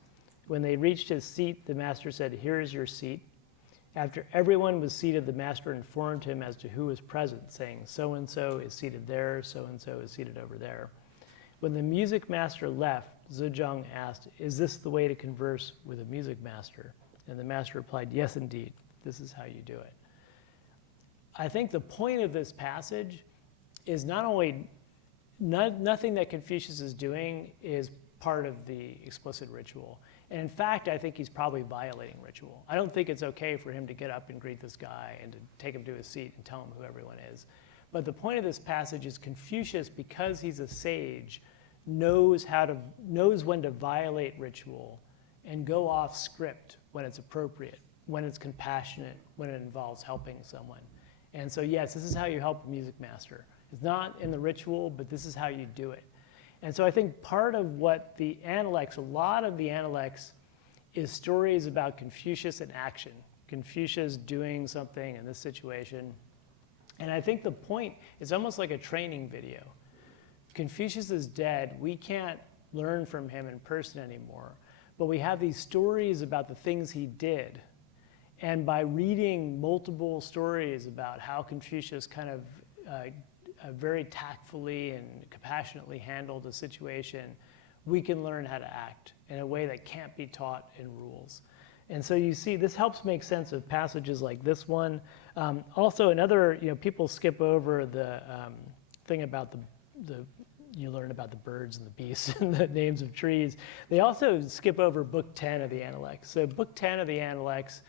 When they reached his seat, the master said, "Here is your seat." After everyone was seated, the master informed him as to who was present, saying, "So-and-so is seated there, so-and-so is seated over there." When the music master left, Zhejiang asked, "Is this the way to converse with a music master?" And the master replied, "Yes, indeed. This is how you do it." I think the point of this passage is not only nothing that Confucius is doing is part of the explicit ritual. And in fact, I think he's probably violating ritual. I don't think it's okay for him to get up and greet this guy and to take him to his seat and tell him who everyone is. But the point of this passage is Confucius, because he's a sage, knows when to violate ritual and go off script when it's appropriate, when it's compassionate, when it involves helping someone. And so yes, this is how you help a music master. It's not in the ritual, but this is how you do it. And so I think part of what the Analects, a lot of the Analects, is stories about Confucius in action. Confucius doing something in this situation. And I think the point is almost like a training video. Confucius is dead. We can't learn from him in person anymore. But we have these stories about the things he did. And by reading multiple stories about how Confucius kind of very tactfully and compassionately handled a situation, we can learn how to act in a way that can't be taught in rules. And so you see, this helps make sense of passages like this one. Also, another, people skip over the thing about you learn about the birds and the beasts and the names of trees. They also skip over Book 10 of the Analects. So Book 10 of the Analects,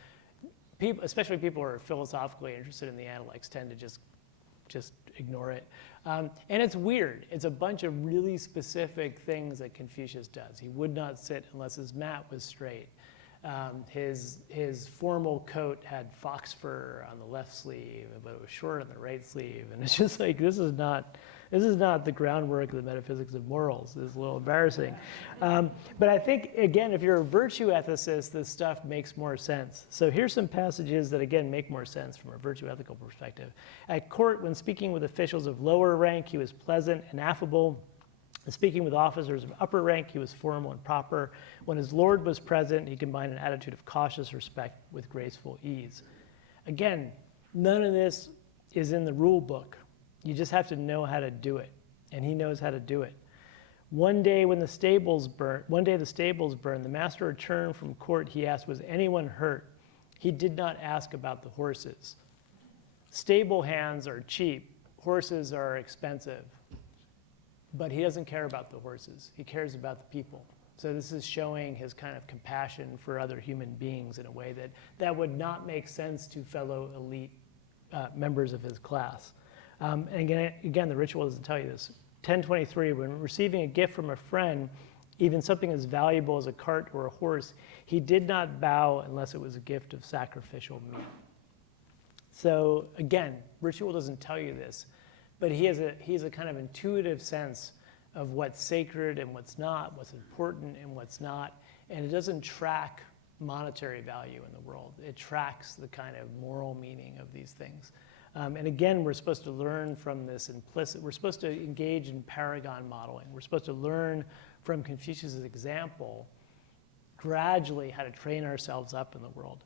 especially people who are philosophically interested in the Analects, tend to just ignore it. And it's weird. It's a bunch of really specific things that Confucius does. He would not sit unless his mat was straight. His formal coat had fox fur on the left sleeve, but it was short on the right sleeve. And it's just like, this is not the groundwork of the metaphysics of morals. It's a little embarrassing. But I think, again, if you're a virtue ethicist, this stuff makes more sense. So here's some passages that, again, make more sense from a virtue ethical perspective. At court, when speaking with officials of lower rank, he was pleasant and affable. And speaking with officers of upper rank, he was formal and proper. When his lord was present, he combined an attitude of cautious respect with graceful ease. Again, none of this is in the rule book. You just have to know how to do it, and he knows how to do it. One day the stables burned, the master returned from court. He asked, was anyone hurt? He did not ask about the horses. Stable hands are cheap. Horses are expensive. But he doesn't care about the horses. He cares about the people. So this is showing his kind of compassion for other human beings in a way that would not make sense to fellow elite members of his class. And again, the ritual doesn't tell you this. 1023, when receiving a gift from a friend, even something as valuable as a cart or a horse, he did not bow unless it was a gift of sacrificial meat. So again, ritual doesn't tell you this, but he has a kind of intuitive sense of what's sacred and what's not, what's important and what's not, and it doesn't track monetary value in the world. It tracks the kind of moral meaning of these things. And again, we're supposed to learn from this we're supposed to engage in paragon modeling. We're supposed to learn from Confucius' example gradually how to train ourselves up in the world.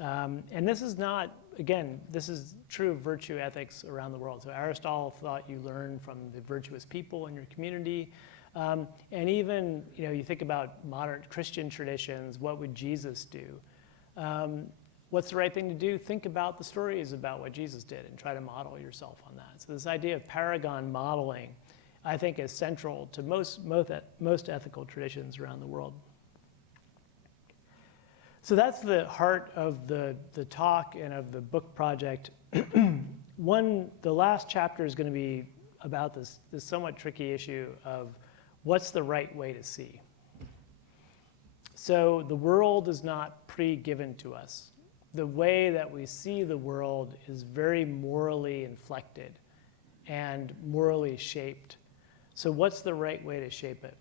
And this is not, again, this is true of virtue ethics around the world. So Aristotle thought you learn from the virtuous people in your community. And even, you think about modern Christian traditions, what would Jesus do? What's the right thing to do? Think about the stories about what Jesus did and try to model yourself on that. So this idea of paragon modeling, I think, is central to most ethical traditions around the world. So that's the heart of the talk and of the book project. The last chapter is going to be about this somewhat tricky issue of what's the right way to see. So the world is not pre-given to us. The way that we see the world is very morally inflected and morally shaped. So what's the right way to shape it?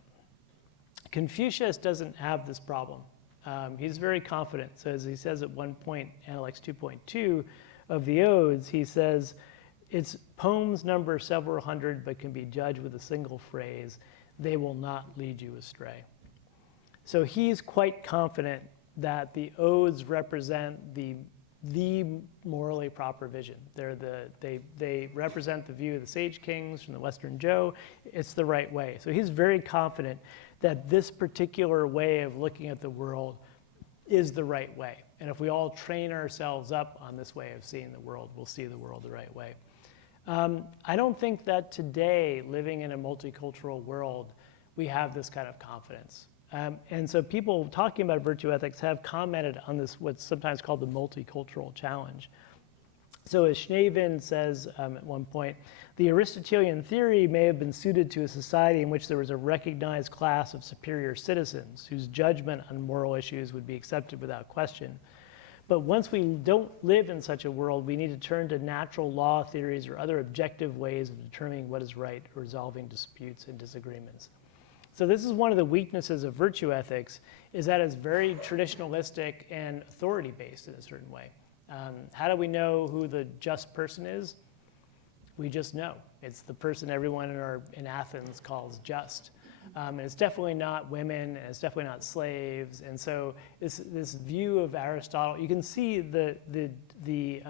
Confucius doesn't have this problem. He's very confident. So as he says at one point, Analects 2.2 of the Odes, he says, its poems number several hundred but can be judged with a single phrase. They will not lead you astray. So he's quite confident that the Odes represent the morally proper vision. They represent the view of the sage kings from the Western Zhou. It's the right way. So he's very confident that this particular way of looking at the world is the right way. And if we all train ourselves up on this way of seeing the world, we'll see the world the right way. I don't think that today, living in a multicultural world, we have this kind of confidence. And so people talking about virtue ethics have commented on this, what's sometimes called the multicultural challenge. So as Schnavin says at one point, the Aristotelian theory may have been suited to a society in which there was a recognized class of superior citizens whose judgment on moral issues would be accepted without question. But once we don't live in such a world, we need to turn to natural law theories or other objective ways of determining what is right or resolving disputes and disagreements. So this is one of the weaknesses of virtue ethics, is that it's very traditionalistic and authority-based in a certain way. How do we know who the just person is? We just know. It's the person everyone in Athens calls just. And it's definitely not women, and it's definitely not slaves. And so this view of Aristotle, you can see the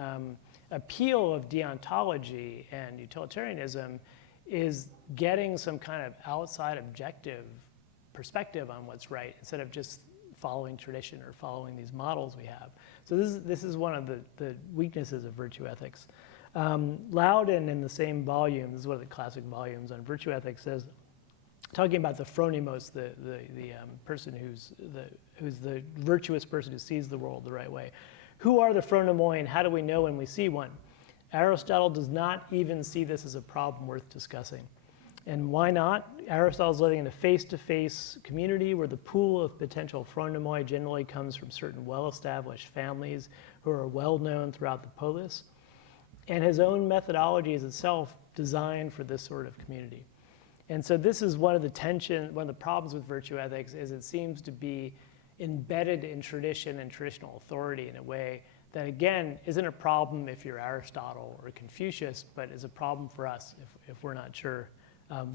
appeal of deontology and utilitarianism is getting some kind of outside objective perspective on what's right, instead of just following tradition or following these models we have. So this is one of the weaknesses of virtue ethics. Loudon, in the same volume, this is one of the classic volumes on virtue ethics, says, talking about the phronimos, the person who's the virtuous person who sees the world the right way. Who are the phronimoi, and how do we know when we see one? Aristotle does not even see this as a problem worth discussing. And why not? Aristotle's living in a face-to-face community where the pool of potential phronimoi generally comes from certain well-established families who are well-known throughout the polis. And his own methodology is itself designed for this sort of community. And so this is one of the problems with virtue ethics, is it seems to be embedded in tradition and traditional authority in a way that, again, isn't a problem if you're Aristotle or Confucius, but is a problem for us if we're not sure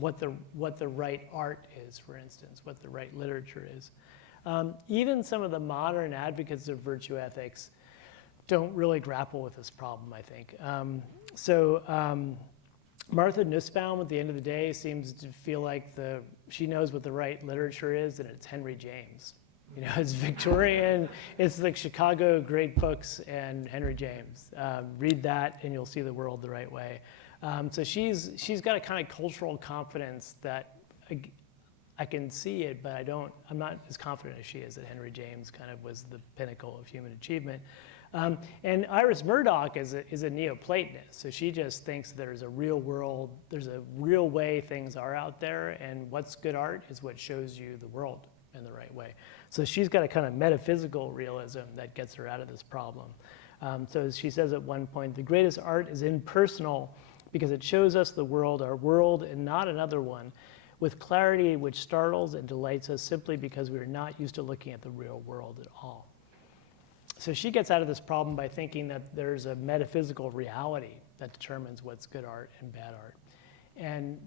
what the right art is, for instance, what the right literature is. Even some of the modern advocates of virtue ethics don't really grapple with this problem, I think. Martha Nussbaum, at the end of the day, seems to feel like she knows what the right literature is, and it's Henry James. You know, it's Victorian, it's like Chicago great books and Henry James. Read that and you'll see the world the right way. So she's got a kind of cultural confidence that I can see it, but I'm not as confident as she is that Henry James kind of was the pinnacle of human achievement. And Iris Murdoch is a Neoplatonist, so she just thinks there's a real world, there's a real way things are out there, and what's good art is what shows you the world in the right way. So she's got a kind of metaphysical realism that gets her out of this problem. So as she says at one point, the greatest art is impersonal because it shows us the world, our world, and not another one, with clarity which startles and delights us simply because we are not used to looking at the real world at all. So she gets out of this problem by thinking that there's a metaphysical reality that determines what's good art and bad art. And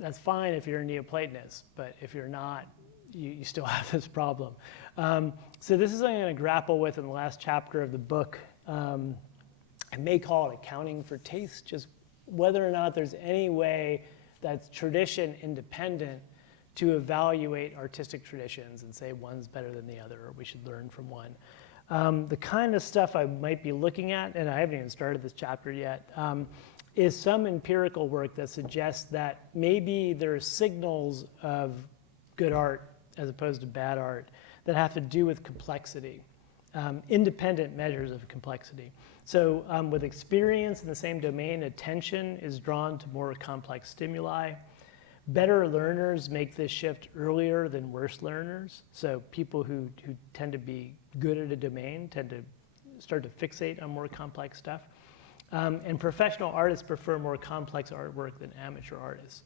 that's fine if you're a Neoplatonist, but if you're not, you still have this problem. So this is something I'm going to grapple with in the last chapter of the book. I may call it accounting for taste, just whether or not there's any way that's tradition independent to evaluate artistic traditions and say one's better than the other, or we should learn from one. The kind of stuff I might be looking at, and I haven't even started this chapter yet, is some empirical work that suggests that maybe there are signals of good art as opposed to bad art that have to do with complexity, independent measures of complexity. So with experience in the same domain, attention is drawn to more complex stimuli. Better learners make this shift earlier than worse learners. So people who tend to be good at a domain tend to start to fixate on more complex stuff. And professional artists prefer more complex artwork than amateur artists.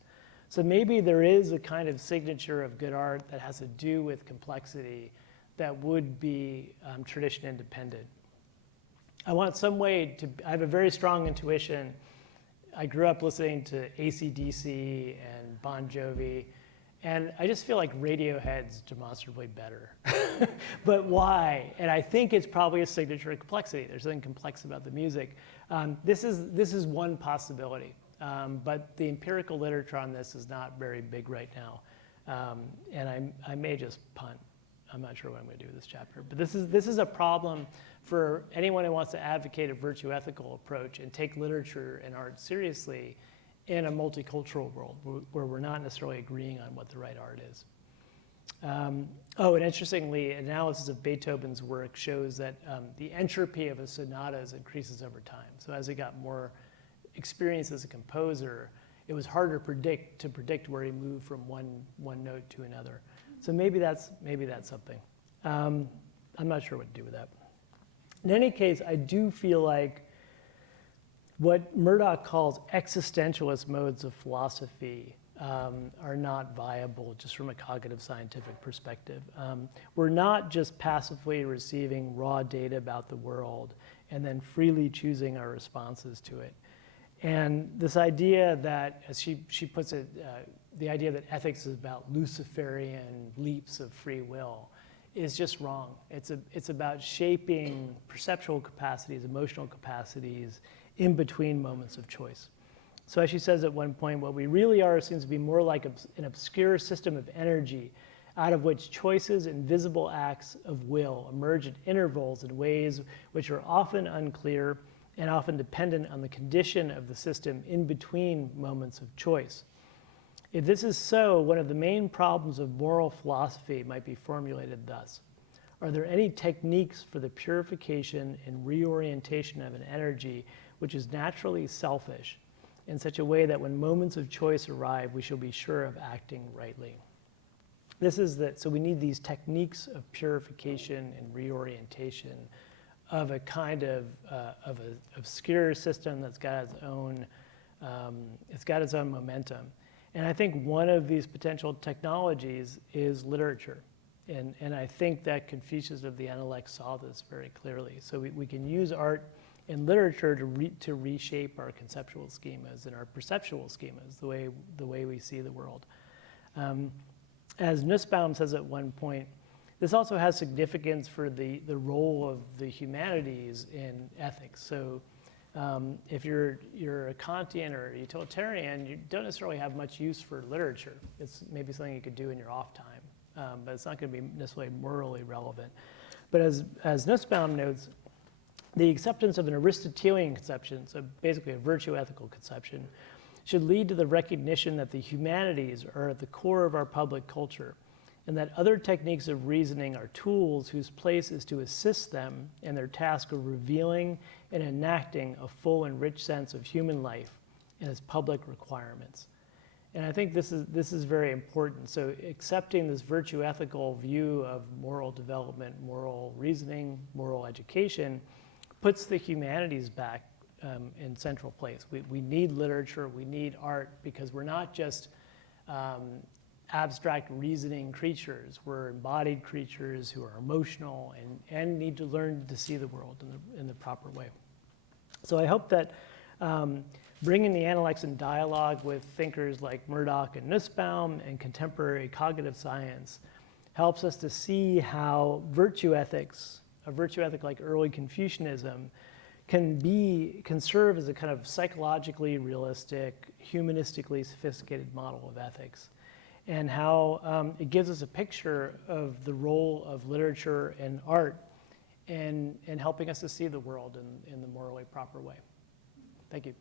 So maybe there is a kind of signature of good art that has to do with complexity that would be tradition independent. I want some way I have a very strong intuition. I grew up listening to AC/DC and Bon Jovi, and I just feel like Radiohead's demonstrably better. But why? And I think it's probably a signature of complexity. There's something complex about the music. This is one possibility, but the empirical literature on this is not very big right now, and I may just punt. I'm not sure what I'm going to do with this chapter, but this is a problem for anyone who wants to advocate a virtue ethical approach and take literature and art seriously in a multicultural world where we're not necessarily agreeing on what the right art is. And interestingly, analysis of Beethoven's work shows that the entropy of a sonatas increases over time. So as he got more experience as a composer, it was harder to predict where he moved from one note to another. So maybe that's something. I'm not sure what to do with that. In any case, I do feel like what Murdoch calls existentialist modes of philosophy are not viable just from a cognitive scientific perspective. We're not just passively receiving raw data about the world and then freely choosing our responses to it. And this idea that, as she puts it, the idea that ethics is about Luciferian leaps of free will is just wrong. It's about shaping perceptual capacities, emotional capacities in between moments of choice. So as she says at one point, what we really are seems to be more like an obscure system of energy out of which choices and visible acts of will emerge at intervals in ways which are often unclear and often dependent on the condition of the system in between moments of choice. If this is so, one of the main problems of moral philosophy might be formulated thus. Are there any techniques for the purification and reorientation of an energy which is naturally selfish in such a way that when moments of choice arrive, we shall be sure of acting rightly? So we need these techniques of purification and reorientation of a kind of an obscure system that's got its own momentum. And I think one of these potential technologies is literature. And I think that Confucius of the Analects saw this very clearly. So we can use art and literature to reshape our conceptual schemas and our perceptual schemas, the way we see the world. As Nussbaum says at one point, this also has significance for the role of the humanities in ethics. So if you're a Kantian or a utilitarian, you don't necessarily have much use for literature. It's maybe something you could do in your off time, but it's not going to be necessarily morally relevant. But as Nussbaum notes, the acceptance of an Aristotelian conception, so basically a virtue ethical conception, should lead to the recognition that the humanities are at the core of our public culture, and that other techniques of reasoning are tools whose place is to assist them in their task of revealing and enacting a full and rich sense of human life and its public requirements. And I think this is very important. So accepting this virtue ethical view of moral development, moral reasoning, moral education puts the humanities back in central place. We need literature, we need art, because we're not just abstract reasoning creatures. We're embodied creatures who are emotional and need to learn to see the world in the proper way. So I hope that bringing the Analects in dialogue with thinkers like Murdoch and Nussbaum and contemporary cognitive science helps us to see how virtue ethics, a virtue ethic like early Confucianism, can serve as a kind of psychologically realistic, humanistically sophisticated model of ethics, and how it gives us a picture of the role of literature and art in helping us to see the world in the morally proper way. Thank you.